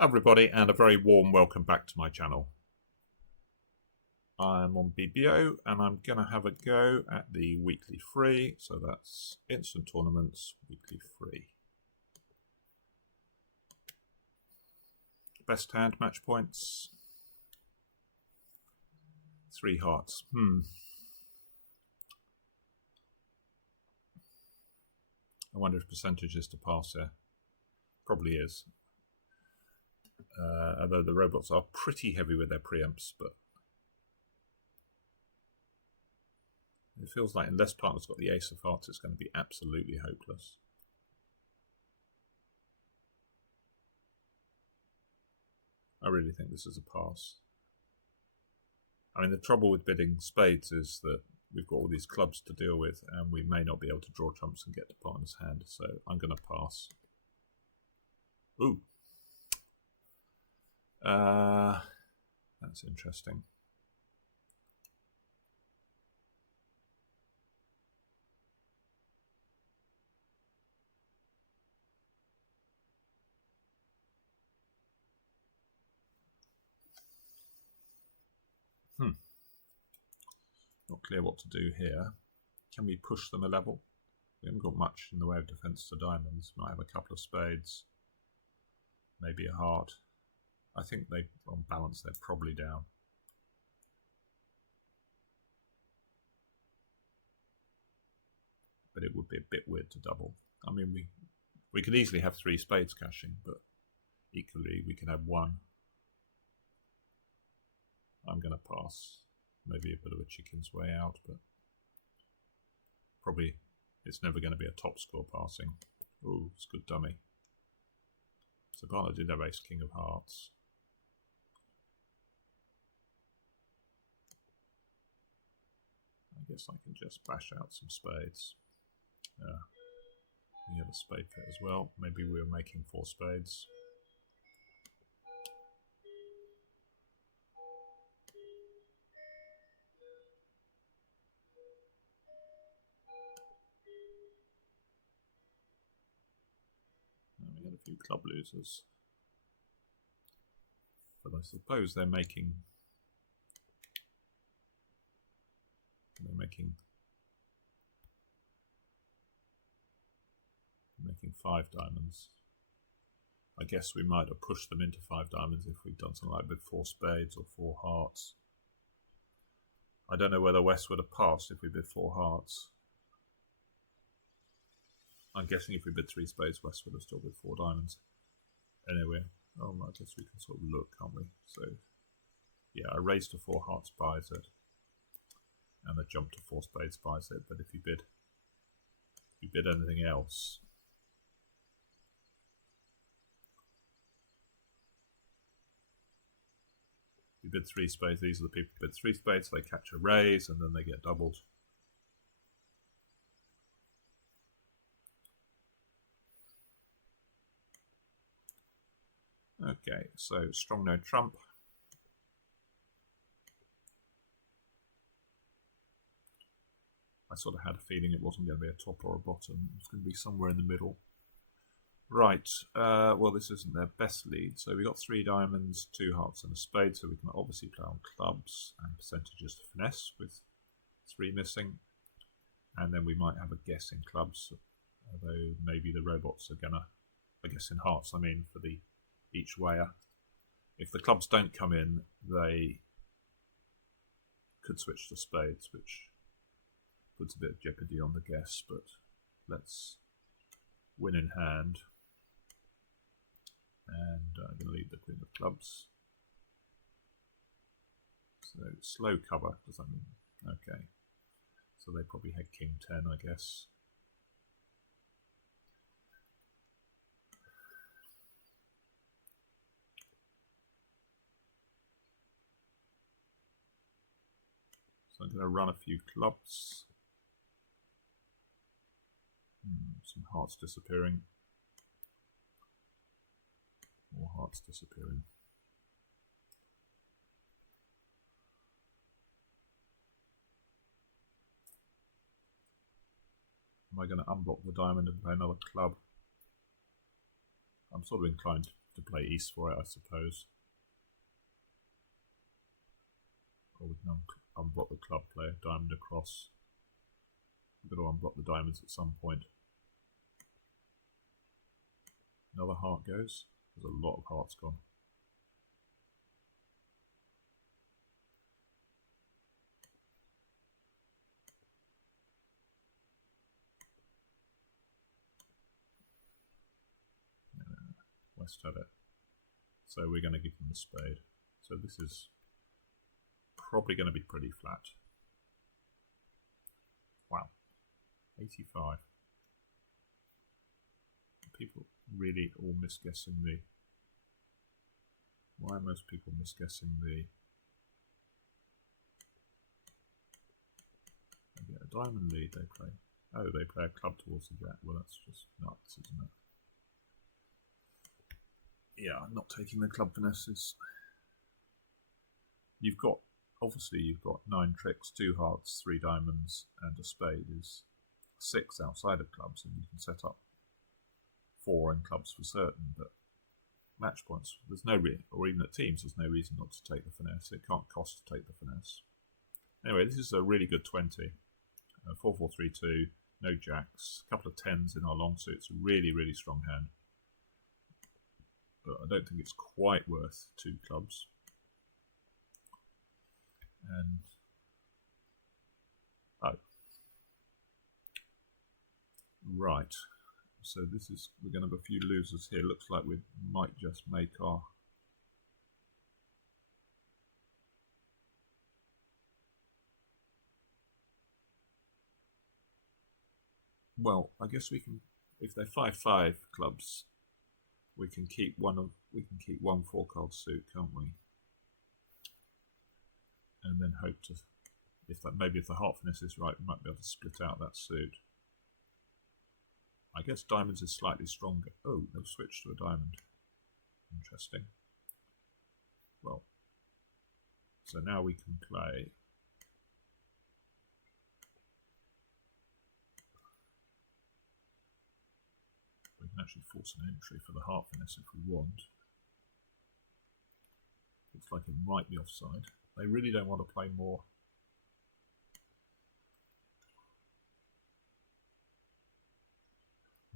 Everybody, and a very warm welcome back to my channel. I'm on BBO and I'm going to have a go at the weekly free, so that's instant tournaments weekly free. Best hand, match points, 3 hearts. I wonder if percentage is to pass here. Probably is. Although the robots are pretty heavy with their preempts, but it feels like unless partner's got the ace of hearts, it's going to be absolutely hopeless. I really think this is a pass. I mean, the trouble with bidding spades is that we've got all these clubs to deal with, and we may not be able to draw trumps and get to partner's hand, so I'm going to pass. Ooh. That's interesting. Not clear what to do here. Can we push them a level? We haven't got much in the way of defense to diamonds. Might have a couple of spades, maybe a heart. I think they, on balance, they're probably down. But it would be a bit weird to double. I mean, we could easily have 3 spades cashing, but equally we can have 1. I'm going to pass. Maybe a bit of a chicken's way out, but probably it's never going to be a top score passing. Ooh, it's a good dummy. So partner did have ace king of hearts. I guess I can just bash out some spades. We have a spade pair as well. Maybe we were making 4 spades. And we had a few club losers. But I suppose they're making 5 diamonds. I guess we might have pushed them into 5 diamonds if we'd done something like with 4 spades or 4 hearts. I don't know whether West would have passed if we bid 4 hearts. I'm guessing if we bid 3 spades, West would have still bid 4 diamonds. Anyway, I guess we can sort of look, can't we? So, yeah, a raise to 4 hearts buys it, and a jump to 4 spades buys it. But if you bid anything else, you bid 3 spades, these are the people who bid 3 spades, they catch a raise and then they get doubled. Okay, so strong no trump. I sort of had a feeling it wasn't going to be a top or a bottom, it was going to be somewhere in the middle. Right, well this isn't their best lead, so we got 3 diamonds, 2 hearts and a spade, so we can obviously play on clubs and percentages to finesse with 3 missing, and then we might have a guess in clubs, although maybe the robots are gonna, I guess in hearts I mean, for the each wayer. If the clubs don't come in, they could switch to spades, which puts a bit of jeopardy on the guess, but let's win in hand. And I'm going to leave the queen of clubs. So slow cover, does that mean? Okay. So they probably had king 10, I guess. So I'm going to run a few clubs. Some hearts disappearing. More hearts disappearing. Am I going to unblock the diamond and play another club? I'm sort of inclined to play East for it, I suppose. Or we can unblock the club player, diamond across. We've got to unblock the diamonds at some point. Another heart goes. There's a lot of hearts gone. West had it. So we're going to give them the spade. So this is probably going to be pretty flat. Wow. 85. People really all misguessing the... Why are most people misguessing the... They get a diamond lead, they play. Oh, they play a club towards the jack. Well, that's just nuts, isn't it? Yeah, I'm not taking the club finesses. Obviously you've got 9 tricks, 2 hearts, 3 diamonds, and a spade is 6 outside of clubs, and you can set up 4 in clubs for certain, but match points, there's no reason, or even at teams, there's no reason not to take the finesse. It can't cost to take the finesse. Anyway, this is a really good 20. 4-4-3-2, no jacks, a couple of 10s in our long suits, a really, really strong hand. But I don't think it's quite worth 2 clubs. And oh, right. So this is, we're going to have a few losers here. Looks like we might just make our... Well, I guess we can, if they're 5-5 clubs, we can keep one 4-card suit, can't we? And then hope to, maybe if the heart finesse is right, we might be able to split out that suit. I guess diamonds is slightly stronger. Oh, they've switched to a diamond. Interesting. Well, so now we can play. We can actually force an entry for the heart finesse if we want. Looks like it might be offside. They really don't want to play more.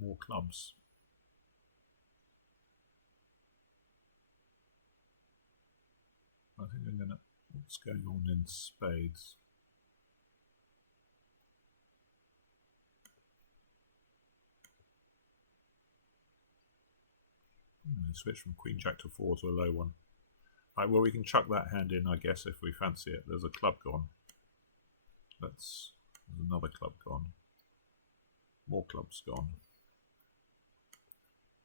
More clubs. I think I'm gonna, what's going on in spades? Switch from queen jack to 4 to a low one. Right, well, we can chuck that hand in, I guess, if we fancy it. There's a club gone. There's another club gone. More clubs gone.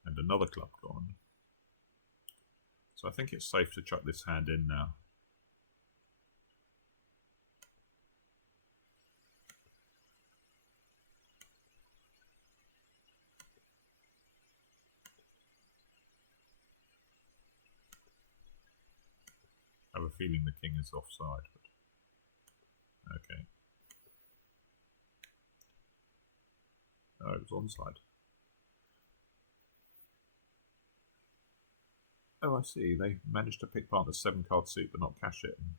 And another club gone. So I think it's safe to chuck this hand in now. I have a feeling the king is offside, but okay. Oh, it was onside. Oh, I see. They managed to pick part the 7-card suit but not cash it. And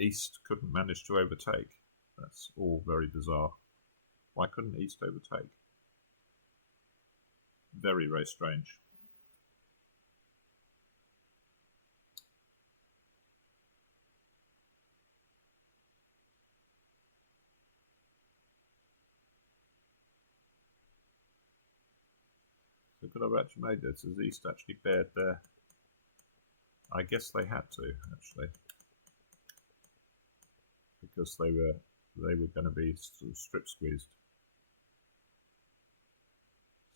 East couldn't manage to overtake. That's all very bizarre. Why couldn't East overtake? Very, very strange. So could I have actually made this? Has East actually bared there? I guess they had to, actually. Because they were going to be sort of strip squeezed.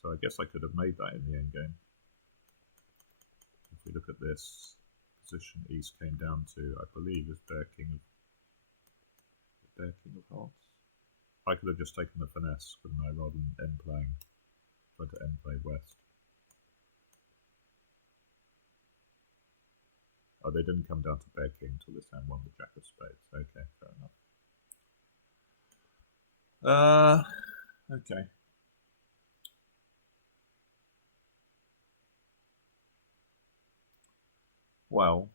So I guess I could have made that in the end game. If we look at this position, East came down to, I believe, is Bear King of Hearts. I could have just taken the finesse, couldn't I, rather than end playing, try to end play West. Oh, they didn't come down to Bear King until this hand won the Jack of Spades. Okay, fair enough. Okay. Well,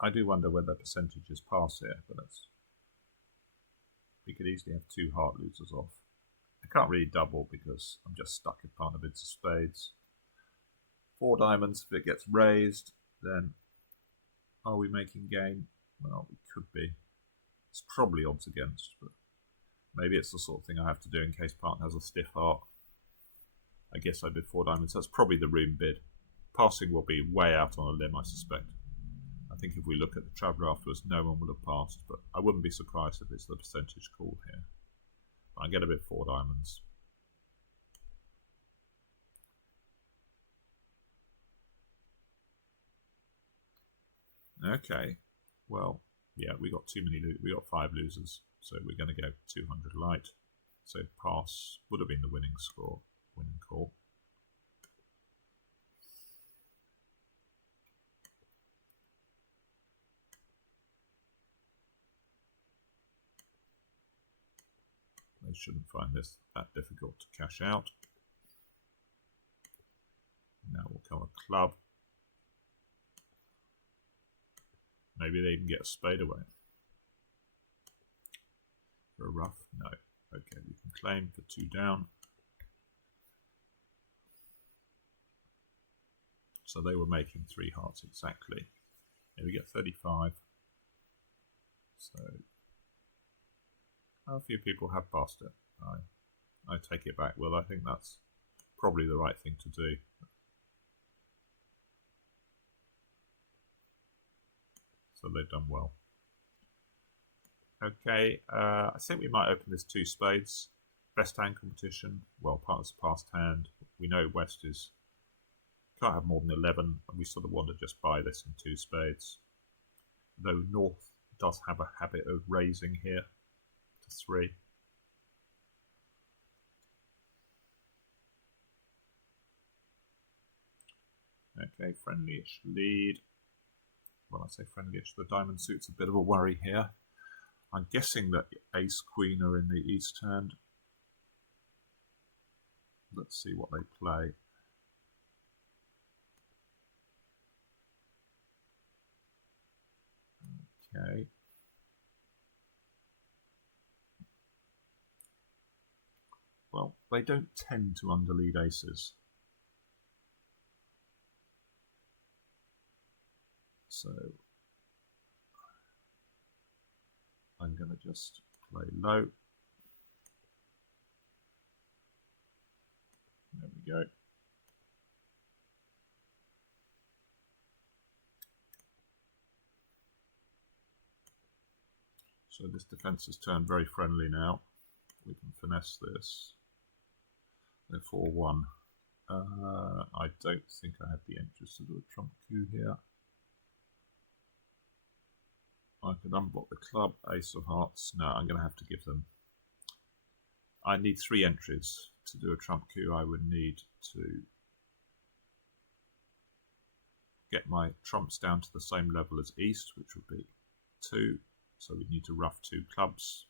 I do wonder whether percentages pass here, but we could easily have 2 heart losers off. I can't really double because I'm just stuck if partner bids of spades. 4 diamonds, if it gets raised, then are we making game? Well, we could be. It's probably odds against, but maybe it's the sort of thing I have to do in case partner has a stiff heart. I guess I bid 4 diamonds. That's probably the room bid. Passing will be way out on a limb, I suspect. I think if we look at the traveller afterwards, no one will have passed, but I wouldn't be surprised if it's the percentage call here. But I get a bid 4 diamonds. Okay, well, yeah, we got we got 5 losers, so we're going to go 200 light. So pass would have been the winning score, winning call. They shouldn't find this that difficult to cash out. Now we'll come a club. Maybe they even get a spade away. For a rough? No. Okay, we can claim for 2 down. So they were making 3 hearts exactly. Here we get 35. So a few people have passed it. I take it back. Well, I think that's probably the right thing to do. So they've done well. Okay, I think we might open this 2 spades. Best hand competition. Well, partner's passed hand. We know West can't have more than 11, and we sort of want to just buy this in 2 spades. Though North does have a habit of raising here to 3. Okay, friendly-ish lead. Well, I say friendly-ish. The diamond suit's a bit of a worry here. I'm guessing that Ace Queen are in the East hand. Let's see what they play. Okay. Well, they don't tend to underlead aces. So I'm going to just play low. There we go. So this defense has turned very friendly now. We can finesse this. They're 4-1. I don't think I have the entries to do a trump coup here. I could unblock the club, ace of hearts. No, I'm going to have to give them. I need 3 entries to do a trump coup. I would need to get my trumps down to the same level as East, which would be 2. So we need to rough 2 clubs,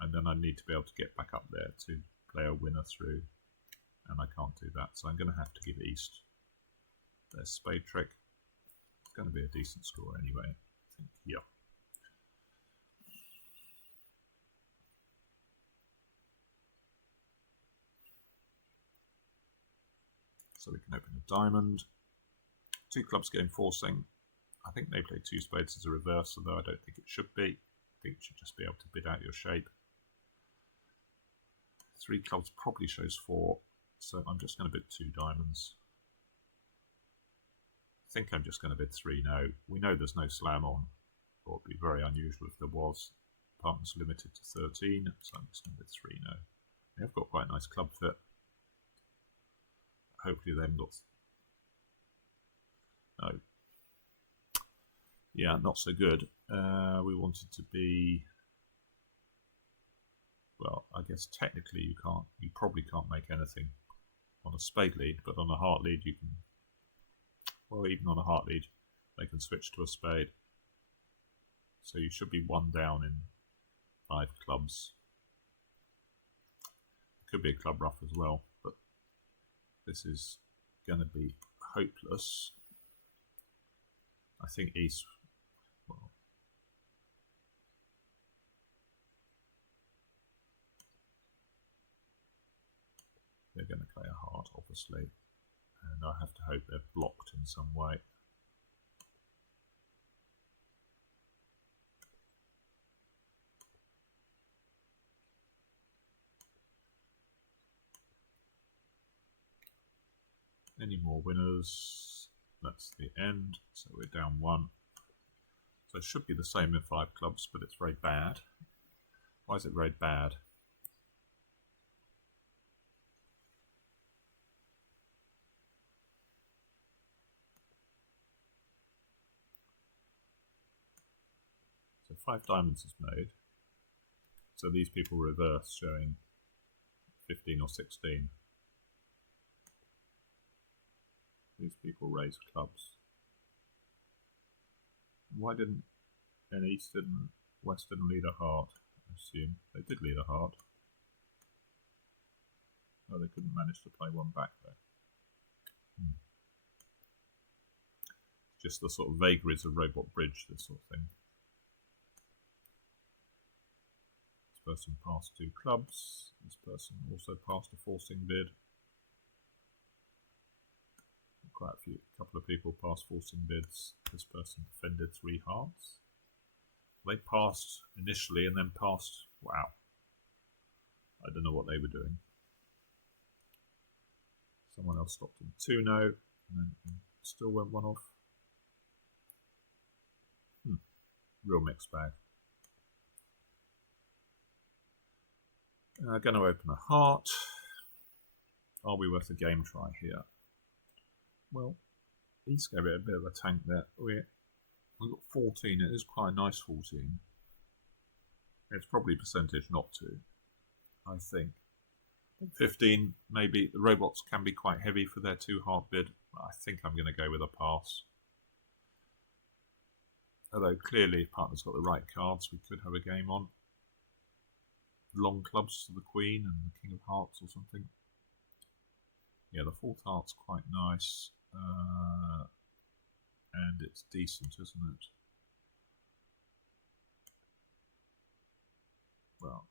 and then I need to be able to get back up there to play a winner through, and I can't do that. So I'm going to have to give East their spade trick. It's going to be a decent score anyway. Yeah. So we can open a diamond. 2 clubs game forcing. I think they play 2 spades as a reverse, although I don't think it should be. I think you should just be able to bid out your shape. 3 clubs probably shows 4, so I'm just going to bid 2 diamonds. I think I'm just going to bid 3 now. We know there's no slam on, or it would be very unusual if there was. Partner's limited to 13, so I'm just going to bid 3 now. They've got quite a nice club fit. Hopefully they haven't got... No. Yeah, not so good. We wanted to be... Well, I guess technically you probably can't make anything on a spade lead, but on a heart lead you can... Well, even on a heart lead, they can switch to a spade. So you should be 1 down in 5 clubs. Could be a club rough as well, but this is going to be hopeless. I think East, well, they're going to play a heart, obviously, and I have to hope they're blocked in some way. Any more winners? That's the end. So we're down 1. So it should be the same in 5 clubs, but it's very bad. Why is it very bad? So 5 diamonds is made. So these people reverse, showing 15 or 16. These people raise clubs. Why didn't an East and West didn't lead a heart? I assume they did lead a heart. Oh, they couldn't manage to play one back though. Just the sort of vagaries of Robot Bridge, this sort of thing. This person passed 2 clubs. This person also passed a forcing bid. Quite a couple of people passed forcing bids. This person defended 3 hearts. They passed initially and then passed. Wow. I don't know what they were doing. Someone else stopped in 2 no, and then still went 1 off. Real mixed bag. Going to open a heart. Are we worth a game try here? Well, East gave it a bit of a tank there. We've got 14. It is quite a nice 14. It's probably percentage not to, I think. 15, maybe. The robots can be quite heavy for their 2 heart bid. I think I'm going to go with a pass. Although clearly if partner's got the right cards, we could have a game on. Long clubs to the Queen and the King of Hearts or something. Yeah, the 4th heart's quite nice. And it's decent, isn't it? Well,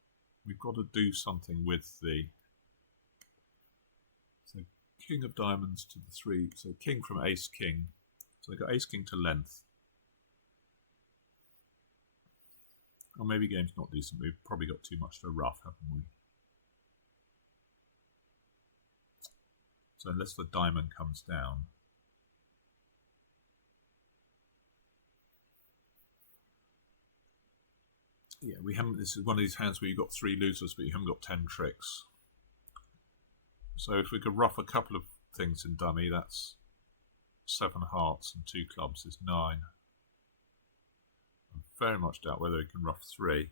we've got to do something with the... So King of Diamonds to the 3. So King from Ace King. So they've got Ace King to length. Or maybe game's not decent. We've probably got too much to rough, haven't we? So unless the diamond comes down. Yeah, we haven't. This is one of these hands where you've got 3 losers, but you haven't got 10 tricks. So if we could rough a couple of things in dummy, that's 7 hearts and 2 clubs is 9. I very much doubt whether we can rough 3.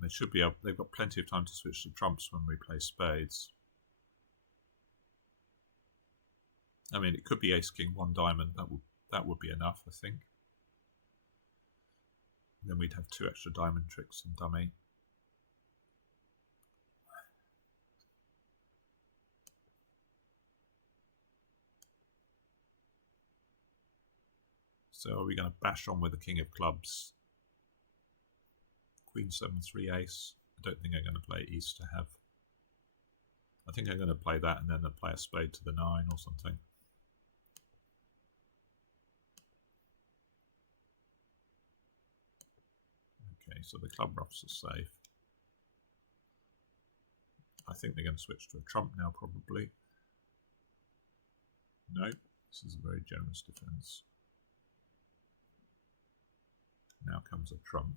They should be able. They've got plenty of time to switch to trumps when we play spades. I mean, it could be Ace King 1 diamond. That would be enough, I think. Then we'd have 2 extra diamond tricks in dummy. So are we going to bash on with the King of Clubs? Queen 7, 3 ace. I don't think I'm going to play East to have. I think I'm going to play that and then play a spade to the 9 or something. Okay, so the club roughs are safe. I think they're going to switch to a trump now, probably. No, this is a very generous defense. Now comes a trump.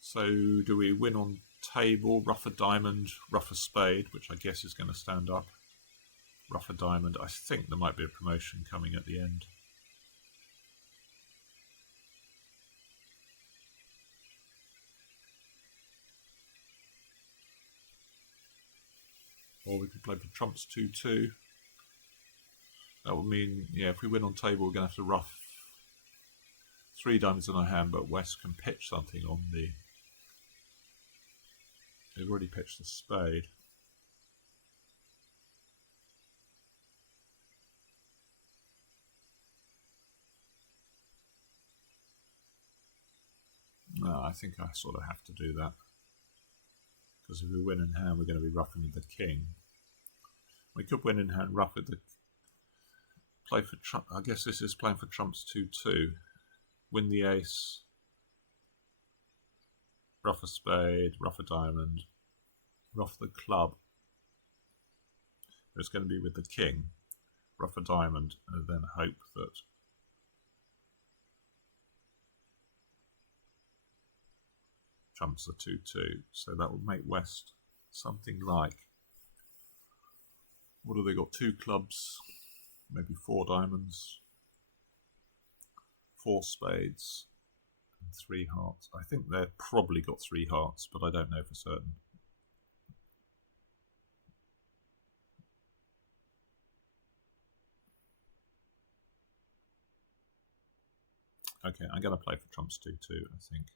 So do we win on table, rough a diamond, rough a spade, which I guess is going to stand up. Rough a diamond. I think there might be a promotion coming at the end. Or we could play for trumps 2-2. That would mean, yeah, if we win on table, we're going to have to rough 3 diamonds in our hand, but West can pitch something on the... They've already pitched a spade. No, I think I sort of have to do that. Because if we win in hand, we're going to be ruffing with the king. We could win in hand, ruff with the... Play for trump. I guess this is playing for trumps 2-2. Win the ace. Ruff a spade, ruff a diamond, ruff the club. It's going to be with the king, ruff a diamond, and then hope that trumps a 2-2. So that would make West something like, what have they got? 2 clubs, maybe 4 diamonds, 4 spades, and 3 hearts. I think they've probably got 3 hearts, but I don't know for certain. Okay, I'm going to play for trumps 2-2, I think.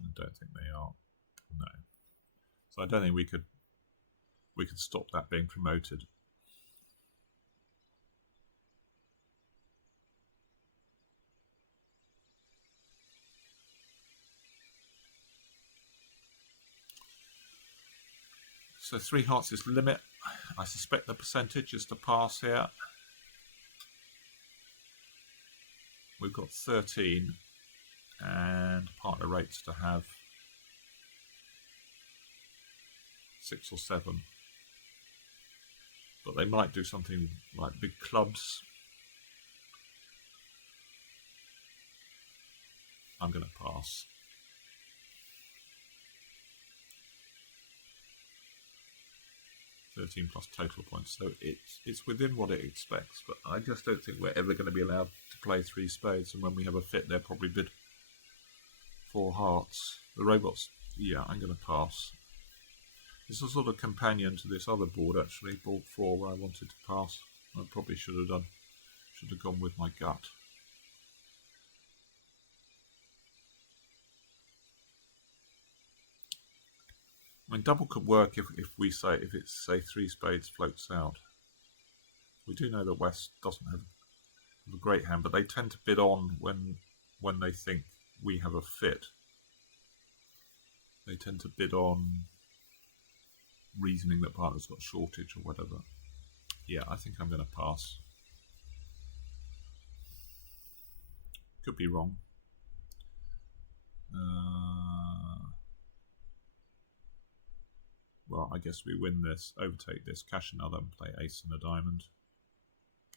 I don't think they are. No. So I don't think we could stop that being promoted. So 3 hearts is limit. I suspect the percentage is to pass here. We've got 13 and partner rates to have 6 or 7. But they might do something like big clubs. I'm going to pass. +13 total points, so it's within what it expects, but I just don't think we're ever going to be allowed to play 3 spades, and when we have a fit, they'll probably bid 4 hearts. The robots, yeah, I'm going to pass. It's a sort of companion to this other board, actually, board 4, where I wanted to pass. I probably should have gone with my gut. I mean, double could work if it's say 3 spades floats out. We do know that West doesn't have a great hand, but they tend to bid on when they think we have a fit. They tend to bid on reasoning that partner's got shortage or whatever. Yeah, I think I'm going to pass. Could be wrong. Well, I guess we win this, overtake this, cash another, and play ace and a diamond.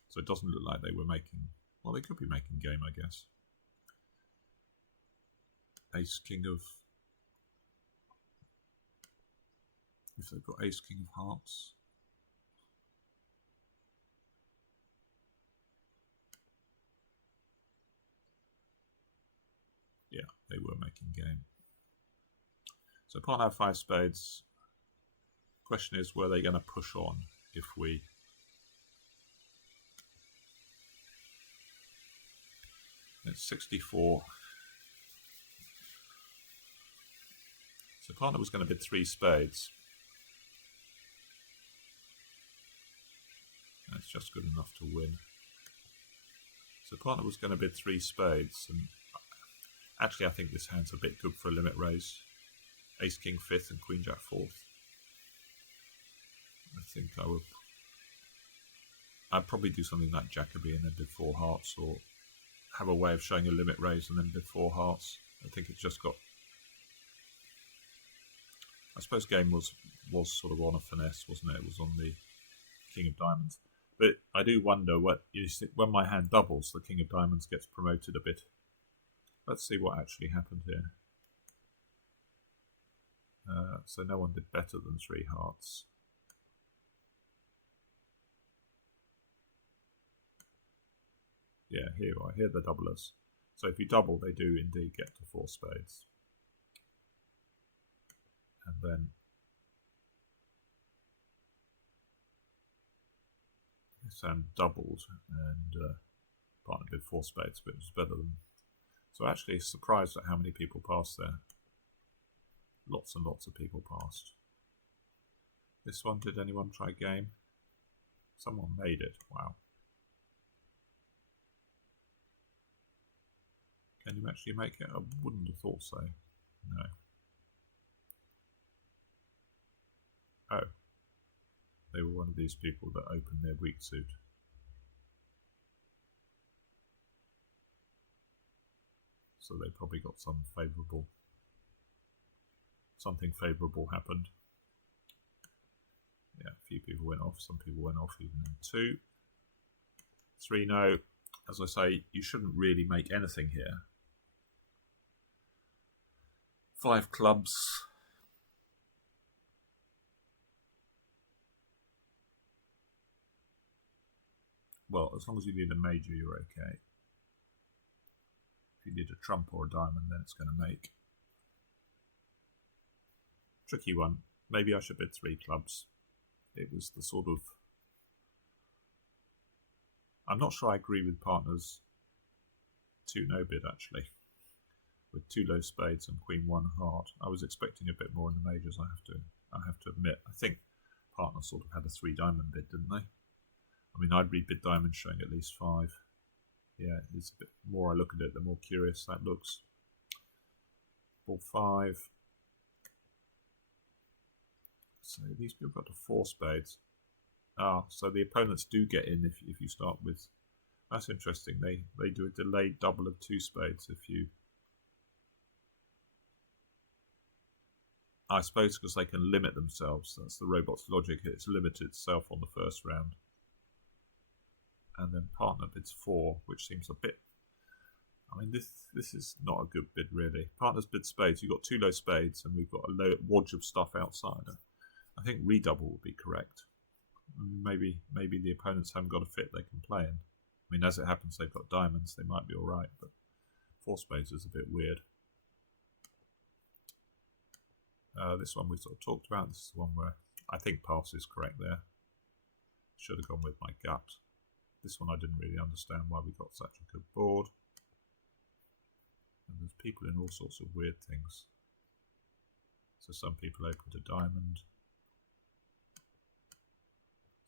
So it doesn't look like they were making... Well, they could be making game, I guess. Ace, king of... If they've got ace, king of hearts. Yeah, they were making game. So partner have 5 spades. Question is, were they going to push on if we... It's 64. So partner was going to bid 3 spades. That's just good enough to win. So partner was going to bid 3 spades, and actually I think this hand's a bit good for a limit raise. Ace king 5th and queen jack 4th. I think I'd probably do something like Jacoby and then bid 4 hearts, or have a way of showing a limit raise and then bid 4 hearts. I think it's just got... I suppose game was sort of on a finesse, wasn't it? It was on the king of diamonds. But I do wonder what you see, when my hand doubles, the king of diamonds gets promoted a bit. Let's see what actually happened here. So no one did better than 3 hearts. Yeah, here you are. Here are the doublers. So if you double, they do indeed get to 4 spades. And then this hand doubled, and partner did 4 spades, but it was better than. So actually surprised at how many people passed there. Lots and lots of people passed. This one, did anyone try game? Someone made it. Wow. Can you actually make it? I wouldn't have thought so. No. Oh. They were one of these people that opened their weak suit. So they probably got some favourable. Something favourable happened. Yeah, a few people went off. Some people went off even in 2. 3 no. As I say, you shouldn't really make anything here. 5 clubs. Well, as long as you need a major, you're okay. If you need a trump or a diamond, then it's going to make. Tricky one. Maybe I should bid 3 clubs. It was the sort of. I'm not sure I agree with partners 2 no bid actually. With 2 low spades and queen 1 heart. I was expecting a bit more in the majors, I have to admit. I think partners sort of had a 3 diamond bid, didn't they? I mean, I'd read bid diamond showing at least 5. Yeah, it's a bit more I look at it, the more curious that looks. Ball 5. So these people got to 4 spades. Ah, so the opponents do get in if you start with. That's interesting. They do a delayed double of 2 spades if you. I suppose because they can limit themselves. That's the robot's logic. It's limited itself on the first round. And then partner bids 4, which seems a bit. I mean, this is not a good bid really. Partners bid spades. You've got 2 low spades, and we've got a low wodge of stuff outside. I think redouble would be correct. Maybe the opponents haven't got a fit they can play in. I mean, as it happens, they've got diamonds. They might be all right, but 4 spades is a bit weird. This one we sort of talked about. This is the one where I think pass is correct there. Should have gone with my gut. This one I didn't really understand why we got such a good board. And there's people in all sorts of weird things. So some people opened a diamond.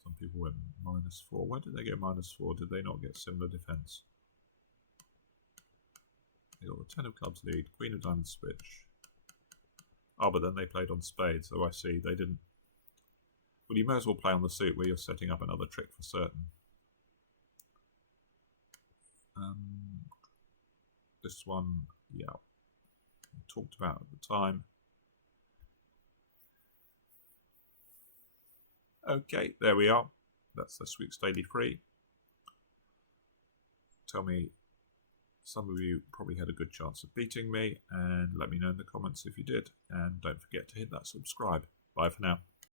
Some people went -4. Why did they go -4? Did they not get similar defence? They got the 10 of clubs lead, queen of diamonds switch. Oh, but then they played on spades, so I see they didn't. Well, you may as well play on the suit where you're setting up another trick for certain. This one, yeah, we talked about at the time. Okay, there we are. That's the Sweets Daily Free. Tell me, some of you probably had a good chance of beating me, and let me know in the comments if you did. And don't forget to hit that subscribe. Bye for now.